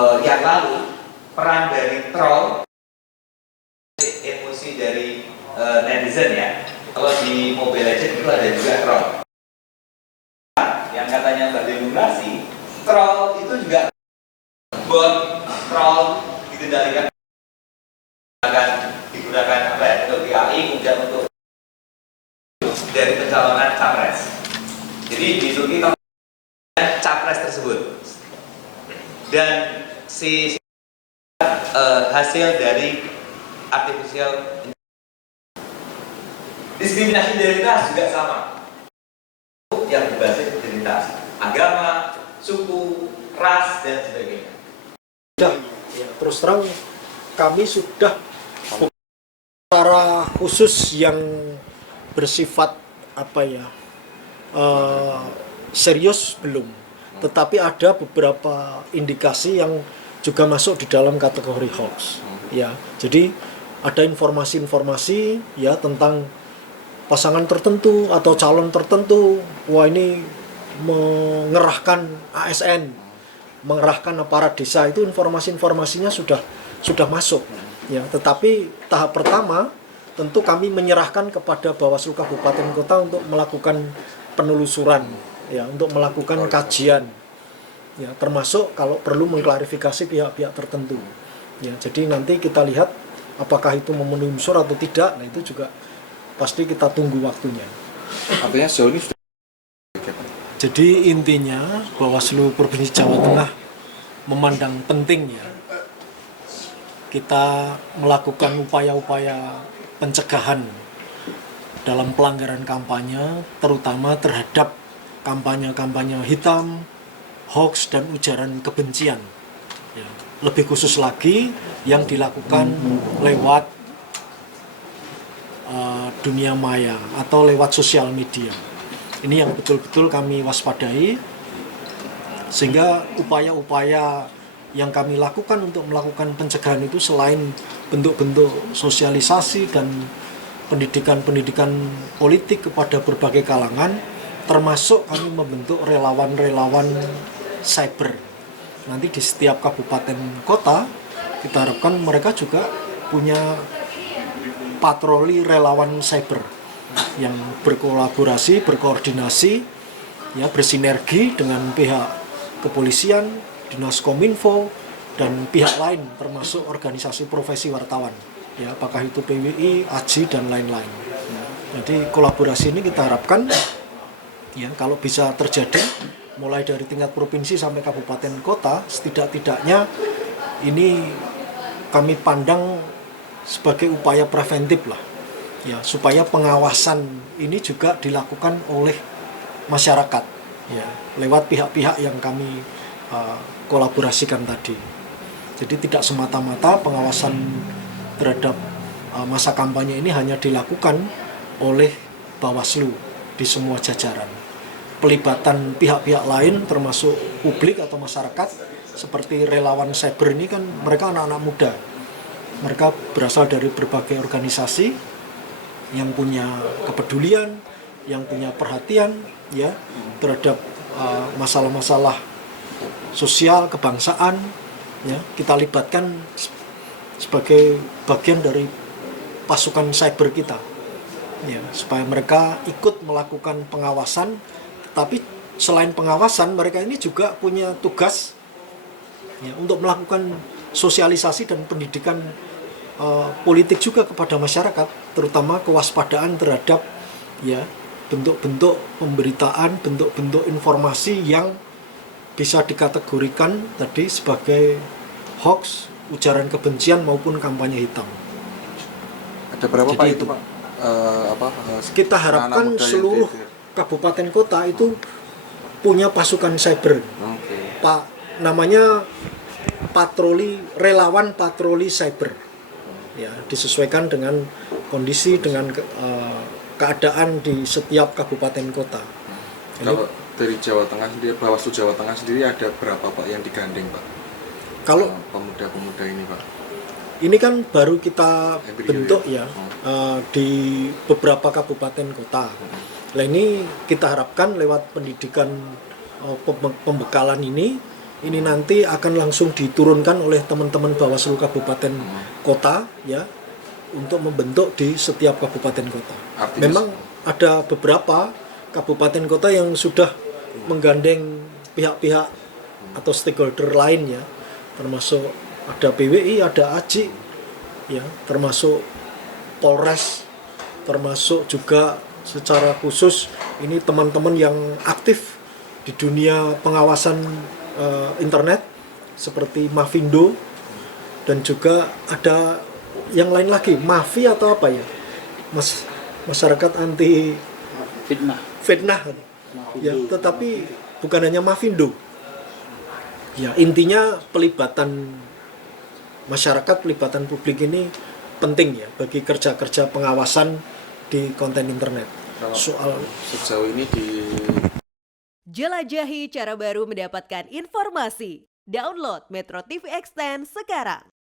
Yang lalu peran dari troll, emosi dari netizen ya. Kalau di Mobile Legends itu ada juga troll. Yang katanya berdemokrasi, troll itu juga bot troll dikendalikan digunakan apa ya, untuk AI kemudian untuk dari pencalonan capres. Jadi ditunjuk capres tersebut dan si hasil dari artificial diskriminasi identitas juga sama, yang berbasis identitas agama, suku, ras dan sebagainya. Ya, terus terang kami sudah secara khusus yang bersifat serius belum, tetapi ada beberapa indikasi yang juga masuk di dalam kategori hoax. Ya, jadi ada informasi-informasi ya tentang pasangan tertentu atau calon tertentu, wah ini mengerahkan ASN, mengerahkan aparat desa, itu informasi-informasinya sudah masuk. Ya, tetapi tahap pertama tentu kami menyerahkan kepada Bawaslu Kabupaten Kota untuk melakukan penelusuran, ya, untuk melakukan kajian, ya, termasuk kalau perlu mengklarifikasi pihak-pihak tertentu. Ya, jadi nanti kita lihat apakah itu memenuhi unsur atau tidak. Nah, itu juga pasti kita tunggu waktunya. Artinya sejauh ini sudah. Jadi intinya Bawaslu Provinsi Jawa Tengah memandang pentingnya kita melakukan upaya-upaya pencegahan dalam pelanggaran kampanye, terutama terhadap kampanye-kampanye hitam, hoax, dan ujaran kebencian. Ya, lebih khusus lagi yang dilakukan lewat dunia maya atau lewat sosial media. Ini yang betul-betul kami waspadai, sehingga upaya-upaya yang kami lakukan untuk melakukan pencegahan itu selain bentuk-bentuk sosialisasi dan pendidikan politik kepada berbagai kalangan, termasuk kami membentuk relawan-relawan cyber. Nanti di setiap kabupaten kota kita harapkan mereka juga punya patroli relawan cyber yang berkolaborasi, berkoordinasi, ya, bersinergi dengan pihak kepolisian, Dinas Kominfo, dan pihak lain termasuk organisasi profesi wartawan, ya, apakah itu PWI, AJI, dan lain-lain. Jadi kolaborasi ini kita harapkan, ya, kalau bisa terjadi mulai dari tingkat provinsi sampai kabupaten kota, setidak-tidaknya ini kami pandang sebagai upaya preventif lah, ya, supaya pengawasan ini juga dilakukan oleh masyarakat, ya, lewat pihak-pihak yang kami kolaborasikan tadi. Jadi tidak semata-mata pengawasan terhadap masa kampanye ini hanya dilakukan oleh Bawaslu di semua jajaran. Pelibatan pihak-pihak lain termasuk publik atau masyarakat seperti relawan cyber ini kan mereka anak-anak muda. Mereka berasal dari berbagai organisasi yang punya kepedulian, yang punya perhatian, ya, terhadap masalah-masalah sosial, kebangsaan, ya, kita libatkan sebagai bagian dari pasukan cyber kita, ya, supaya mereka ikut melakukan pengawasan. Tapi selain pengawasan, mereka ini juga punya tugas, ya, untuk melakukan sosialisasi dan pendidikan politik juga kepada masyarakat, terutama kewaspadaan terhadap, ya, bentuk-bentuk pemberitaan, bentuk-bentuk informasi yang bisa dikategorikan tadi sebagai hoax, ujaran kebencian maupun kampanye hitam. Ada berapa Jadi Pak itu Pak? Kita harapkan seluruh kabupaten kota itu punya pasukan cyber. Okay. Pak, namanya relawan patroli cyber. Ya, disesuaikan dengan kondisi, dengan keadaan di setiap kabupaten kota. Kalau dari Jawa Tengah sendiri, Bawaslu Jawa Tengah sendiri ada berapa Pak yang digandeng Pak? Kalau pemuda-pemuda ini Pak? Ini kan baru kita bentuk, ya, di beberapa kabupaten kota. Nah, ini kita harapkan lewat pendidikan pembekalan ini, ini nanti akan langsung diturunkan oleh teman-teman Bawaslu Kabupaten Kota ya untuk membentuk di setiap kabupaten kota. Artinya- Memang ada beberapa kabupaten kota yang sudah menggandeng pihak-pihak atau stakeholder lain ya, termasuk ada PWI, ada AJI ya, termasuk Polres, termasuk juga secara khusus ini teman-teman yang aktif di dunia pengawasan internet seperti Mavindo, dan juga ada yang lain lagi, Mavi atau apa ya, masyarakat anti fitnah ya, tetapi bukan hanya Mavindo ya, intinya pelibatan masyarakat, pelibatan publik ini penting ya bagi kerja-kerja pengawasan di konten internet. Kalau Soal sejauh ini di Jelajahi cara baru mendapatkan informasi. Download Metro TV Extend sekarang.